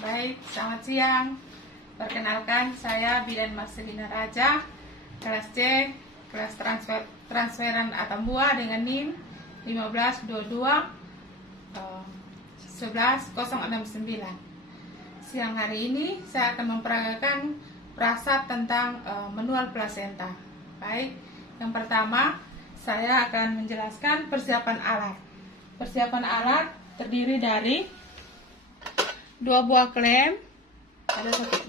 Baik, selamat siang. Perkenalkan, saya Bidan Marcelina Raja, kelas C, kelas transferan Atambua dengan NIM 1522 11069. Siang hari ini saya akan memperagakan prasat tentang manual plasenta. Baik, yang pertama saya akan menjelaskan persiapan alat. Persiapan alat terdiri dari 2 buah klem, ada satu,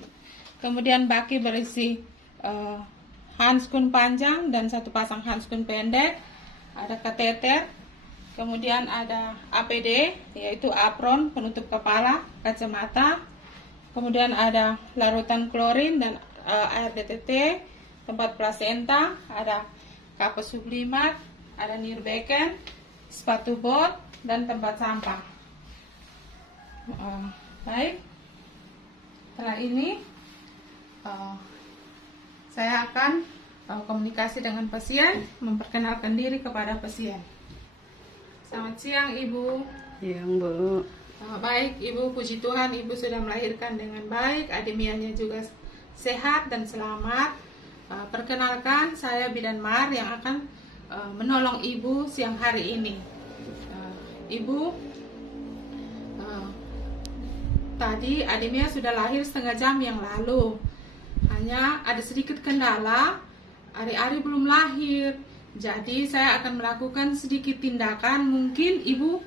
kemudian baki berisi handskun panjang dan 1 pasang handskun pendek, ada kateter, kemudian ada APD yaitu apron penutup kepala, kacamata, kemudian ada larutan klorin dan air DTT, tempat plasenta, ada kapas sublimat, ada nirbeken, sepatu bot, dan tempat sampah. Baik, setelah ini saya akan komunikasi dengan pasien, memperkenalkan diri kepada pasien. Selamat siang Ibu. Siang Bu. Baik Ibu, puji Tuhan Ibu sudah melahirkan dengan baik, ademianya juga sehat dan selamat. Perkenalkan, saya Bidan Mar yang akan menolong Ibu siang hari ini. Ibu, tadi ademia sudah lahir setengah jam yang lalu. Hanya ada sedikit kendala, Ari-Ari belum lahir. Jadi saya akan melakukan sedikit tindakan, mungkin Ibu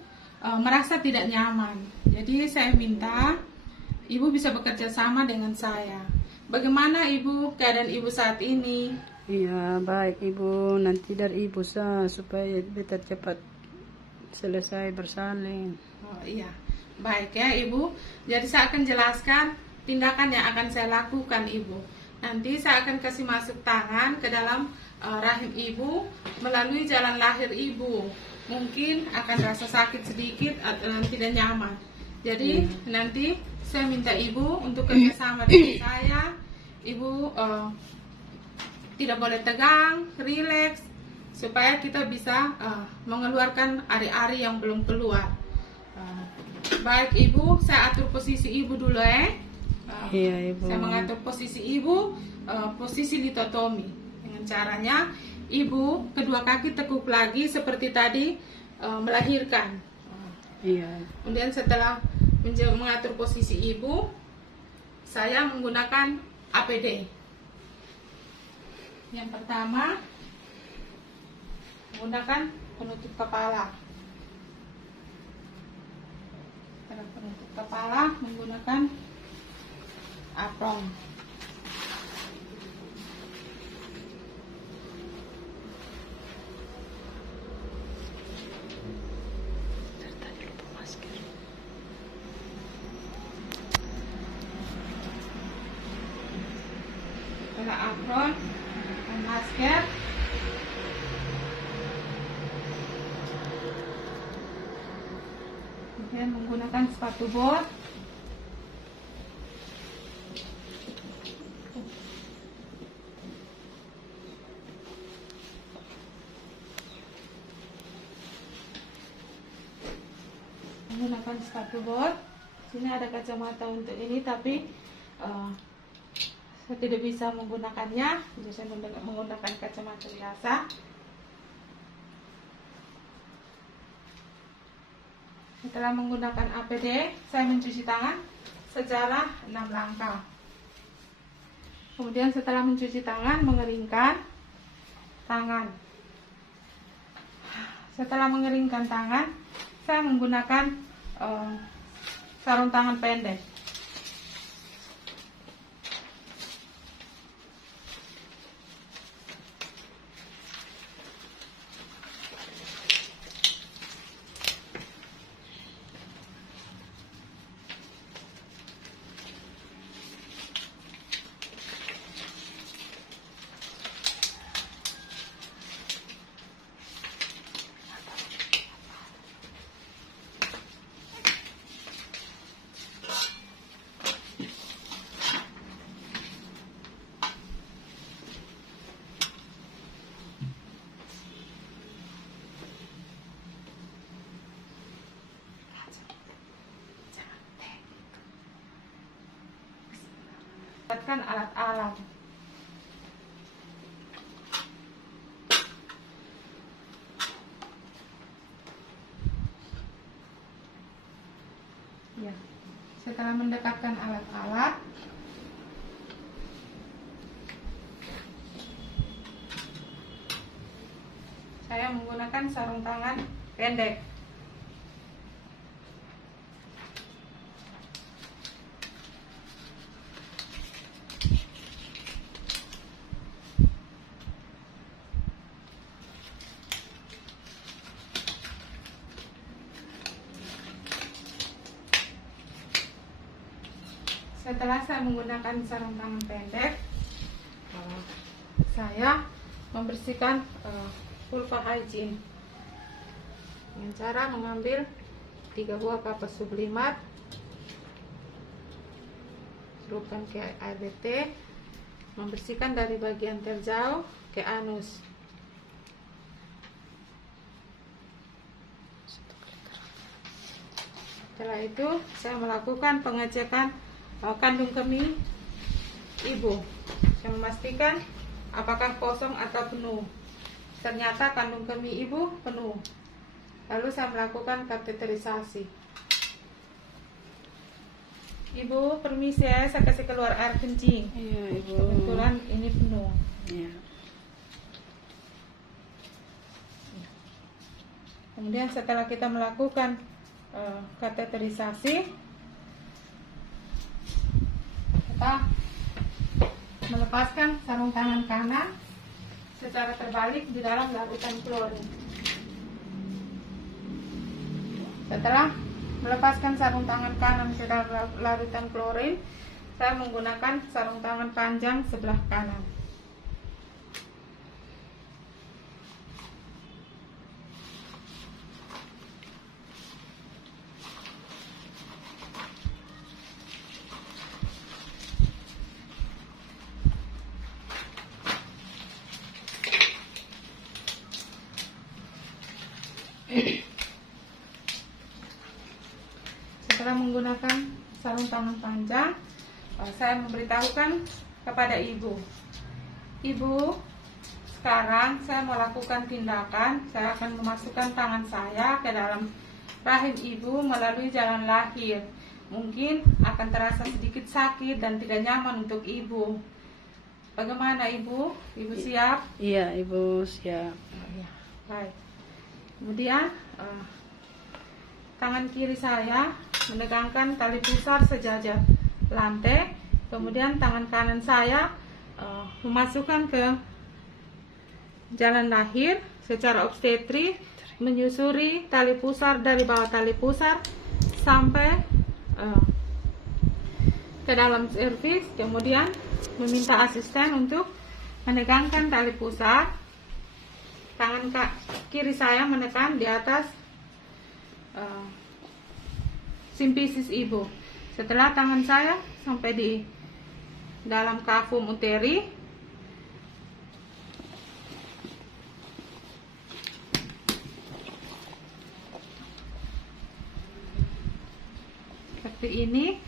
merasa tidak nyaman. Jadi saya minta Ibu bisa bekerja sama dengan saya. Bagaimana Ibu, keadaan Ibu saat ini? Iya baik Ibu, nanti dari Ibu supaya beta cepat selesai bersalin. Oh iya, baik ya Ibu. Jadi saya akan jelaskan tindakan yang akan saya lakukan Ibu. Nanti saya akan kasih masuk tangan ke dalam rahim Ibu melalui jalan lahir Ibu. Mungkin akan rasa sakit sedikit atau tidak nyaman. Jadi nanti saya minta Ibu untuk kerjasama dengan saya. Ibu tidak boleh tegang, rileks, supaya kita bisa mengeluarkan ari-ari yang belum keluar. Baik Ibu, saya atur posisi Ibu dulu ya. Iya Ibu. Saya mengatur posisi Ibu, posisi litotomi. Dengan caranya Ibu kedua kaki tekuk lagi seperti tadi melahirkan. Iya. Kemudian setelah mengatur posisi Ibu, saya menggunakan APD. Yang pertama, menggunakan penutup kepala. Setelah penutup kepala, menggunakan apron. Setelah apron dan masker, kemudian menggunakan sepatu bot. Menggunakan sepatu bot. Sini ada kacamata untuk ini, tapi saya tidak bisa menggunakannya. Jadi saya menggunakan kacamata biasa. Setelah menggunakan APD, saya mencuci tangan secara 6 langkah. Kemudian setelah mencuci tangan, mengeringkan tangan. Setelah mengeringkan tangan, saya menggunakan sarung tangan pendek. Dapatkan alat-alat. Ya, setelah mendekatkan alat-alat, saya menggunakan sarung tangan pendek. Setelah saya menggunakan sarung tangan pendek, saya membersihkan vulva hygiene dengan cara mengambil 3 buah kapas sublimat, celupkan ke air BT, membersihkan dari bagian terjauh ke anus. Setelah itu saya melakukan pengecekan kandung kemih ibu. Saya memastikan apakah kosong atau penuh. Ternyata kandung kemih ibu penuh. Lalu saya melakukan kateterisasi. Ibu, permisi ya, saya kasih keluar air kencing. Iya, Ibu. Kebetulan ini penuh. Iya. Kemudian setelah kita melakukan kateterisasi, kita melepaskan sarung tangan kanan secara terbalik di dalam larutan klorin. Setelah melepaskan sarung tangan kanan ke dalam larutan klorin, saya menggunakan sarung tangan panjang sebelah kanan. Setelah menggunakan sarung tangan panjang, saya memberitahukan kepada ibu, ibu, sekarang saya melakukan tindakan. Saya akan memasukkan tangan saya ke dalam rahim ibu melalui jalan lahir. Mungkin akan terasa sedikit sakit dan tidak nyaman untuk ibu. Bagaimana ibu? Ibu siap? Iya, Ibu siap. Ya, baik. Kemudian tangan kiri saya menegangkan tali pusar sejajar lantai. Kemudian tangan kanan saya memasukkan ke jalan lahir secara obstetri, menyusuri tali pusar dari bawah tali pusar sampai ke dalam servis. Kemudian meminta asisten untuk menegangkan tali pusar. Tangan kiri saya menekan di atas simpisis ibu. Setelah tangan saya sampai di dalam kafum uteri, seperti ini,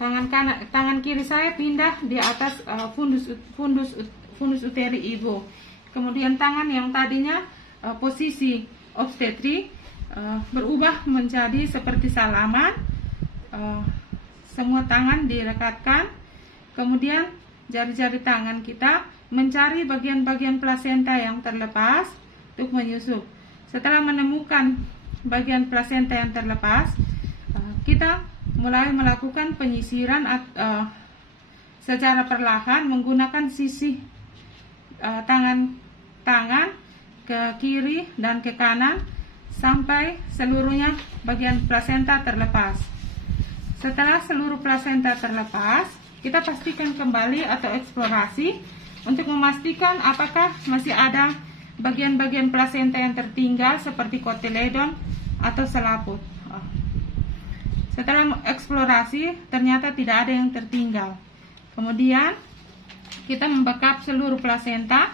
tangan kiri saya pindah di atas fundus uteri ibu. Kemudian tangan yang tadinya posisi obstetri berubah menjadi seperti salaman. Semua tangan direkatkan. Kemudian jari-jari tangan kita mencari bagian-bagian plasenta yang terlepas untuk menyusup. Setelah menemukan bagian plasenta yang terlepas, kita mulai melakukan penyisiran secara perlahan menggunakan sisi tangan ke kiri dan ke kanan sampai seluruhnya bagian plasenta terlepas. Setelah seluruh plasenta terlepas, kita pastikan kembali atau eksplorasi untuk memastikan apakah masih ada bagian-bagian plasenta yang tertinggal seperti kotiledon atau selaput. Setelah eksplorasi, ternyata tidak ada yang tertinggal. Kemudian kita membekap seluruh plasenta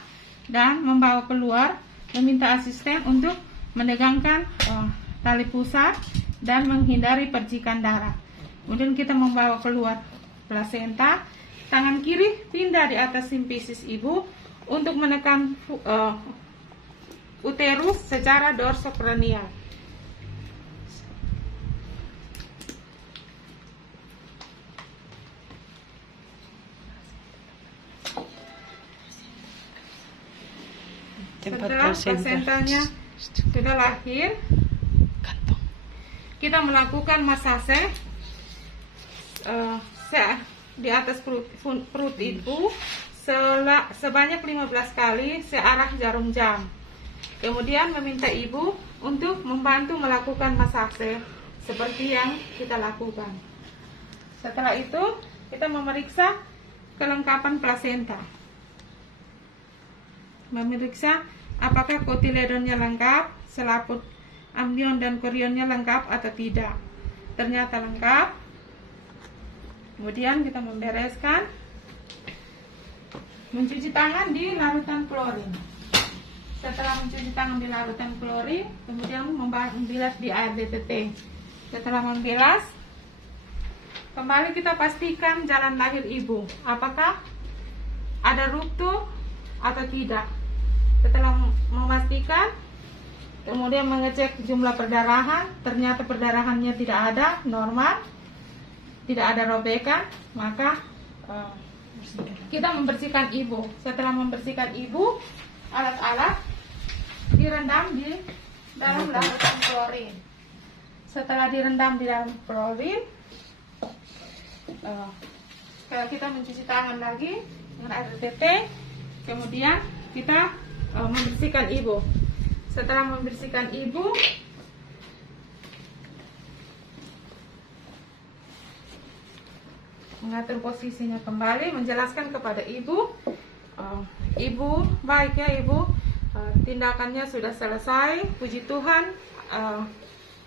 dan membawa keluar, meminta asisten untuk menegangkan tali pusar dan menghindari percikan darah. Kemudian kita membawa keluar plasenta tangan kiri pindah di atas simfisis ibu untuk menekan uterus secara dorsocranial. Setelah plasentanya sudah lahir, kita melakukan masase di atas perut ibu sebanyak 15 kali searah jarum jam. Kemudian meminta ibu untuk membantu melakukan masase seperti yang kita lakukan. Setelah itu kita memeriksa kelengkapan plasenta, memeriksa apakah kotiledonnya lengkap, selaput amnion dan korionnya lengkap atau tidak. Ternyata lengkap. Kemudian kita membereskan, mencuci tangan di larutan klorin. Setelah mencuci tangan di larutan klorin, kemudian membilas di air DTT. Setelah membilas, kembali kita pastikan jalan lahir ibu, apakah ada ruptur atau tidak. Setelah memastikan, kemudian mengecek jumlah perdarahan, ternyata perdarahannya tidak ada, normal, tidak ada robekan, maka kita membersihkan ibu. Setelah membersihkan ibu, alat-alat direndam di dalam larutan klorin. Setelah direndam di dalam klorin, kita mencuci tangan lagi dengan air DTT, kemudian kita membersihkan ibu. Setelah membersihkan ibu, mengatur posisinya kembali, menjelaskan kepada ibu, ibu baik ya ibu, tindakannya sudah selesai, puji Tuhan,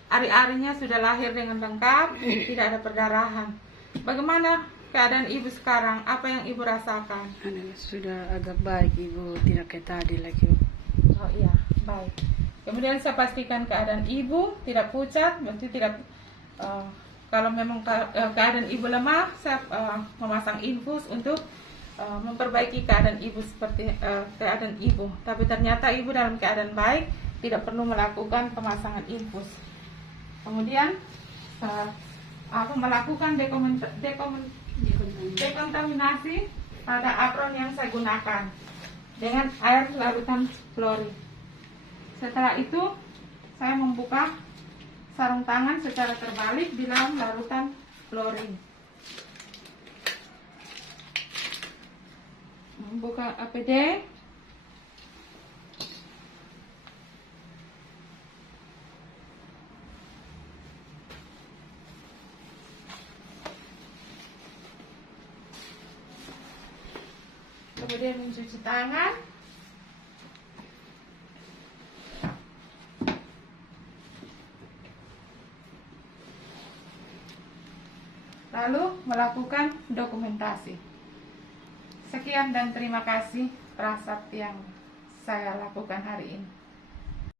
ari-arinya sudah lahir dengan lengkap, tidak ada perdarahan. Bagaimana keadaan ibu sekarang? Apa yang ibu rasakan? Sudah agak baik ibu, tidak kayak tadi lagi. Oh iya, baik. Kemudian saya pastikan keadaan ibu tidak pucat, berarti tidak. Kalau memang keadaan ibu lemah, saya memasang infus untuk memperbaiki keadaan ibu seperti keadaan ibu. Tapi ternyata ibu dalam keadaan baik, tidak perlu melakukan pemasangan infus. Kemudian aku melakukan dekontaminasi pada apron yang saya gunakan dengan air larutan klorin. Setelah itu saya membuka sarung tangan secara terbalik di dalam larutan klorin. Membuka APD. Kemudian mencuci tangan. Lalu melakukan dokumentasi. Sekian dan terima kasih prasat yang saya lakukan hari ini.